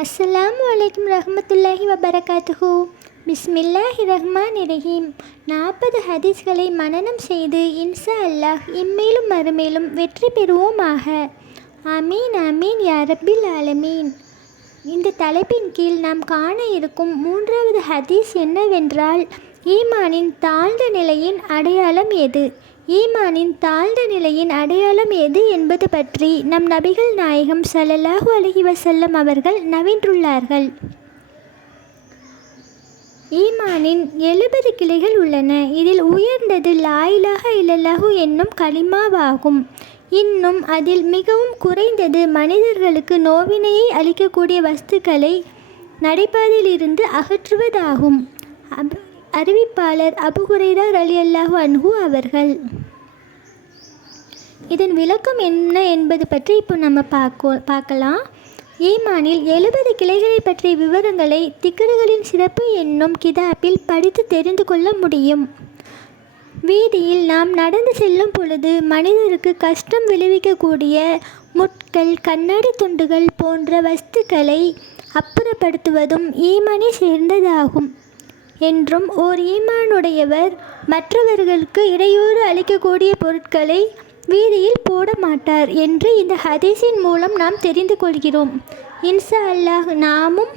அஸ்ஸலாமு அலைக்கும் ரஹ்மத்துல்லாஹி வபரகாத்துஹு. பிஸ்மில்லாஹி ரஹ்மானிரஹீம். 40 ஹதீஸ்களை மனனம் செய்து இன்ஷா அல்லாஹ் இம்மேலும் மறுமேலும் வெற்றி பெறுவோமாக. ஆமீன் ஆமீன் யா ரப்பில் ஆலமீன். இந்த தலைப்பின் கீழ் நாம் காண இருக்கும் 3வது ஹதீஸ் என்னவென்றால், ஈமானின் தாழ்ந்த நிலையின் அடையாளம் எது? ஈமானின் தாழ்ந்த நிலையின் அடையாளம் எது என்பது பற்றி நம் நபிகள் நாயகம் ஸல்லல்லாஹு அலைஹி வஸல்லம் அவர்கள் நவின்றுள்ளார்கள். ஈமானின் 70 கிளைகள் உள்ளன. இதில் உயர்ந்தது லா இலாஹ இல்லல்லாஹு என்னும் கலிமாவாகும். இன்னும் அதில் மிகவும் குறைந்தது மனிதர்களுக்கு நோவினையை அளிக்கக்கூடிய வஸ்துக்களை நடைபாதையிலிருந்து அகற்றுவதாகும். அறிவிப்பாளர் அபூ ஹுரைரா ரலியல்லாஹு அன்ஹு அவர்கள். இதன் விளக்கம் என்ன என்பது பற்றி இப்போ நம்ம பார்க்கலாம். ஈமானில் 70 கிளைகளை பற்றிய விவரங்களை திக்ருகளின் சிறப்பு என்னும் கிதாபில் படித்து தெரிந்து கொள்ள முடியும். வீதியில் நாம் நடந்து செல்லும் பொழுது மனிதருக்கு கஷ்டம் விளைவிக்கக்கூடிய முட்கள், கண்ணாடி துண்டுகள் போன்ற வஸ்துக்களை அப்புறப்படுத்துவதும் ஈமானை சேர்ந்ததாகும் என்றும், ஓர் ஈமானுடையவர் மற்றவர்களுக்கு இடையூறு அளிக்கக்கூடிய பொருட்களை வீதியில் போட மாட்டார் என்று இந்த ஹதீஸின் மூலம் நாம் தெரிந்து கொள்கிறோம். இன்ஷா அல்லாஹ் நாமும்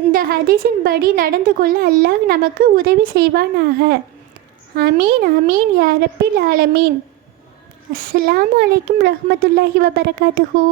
இந்த ஹதீஸின் படி நடந்து கொள்ள அல்லாஹ் நமக்கு உதவி செய்வானாக. ஆமீன் ஆமீன் யா ரப்பில் ஆலமீன். அஸ்ஸலாமு அலைக்கும் ரஹ்மத்துல்லாஹி வபரகாத்துஹு.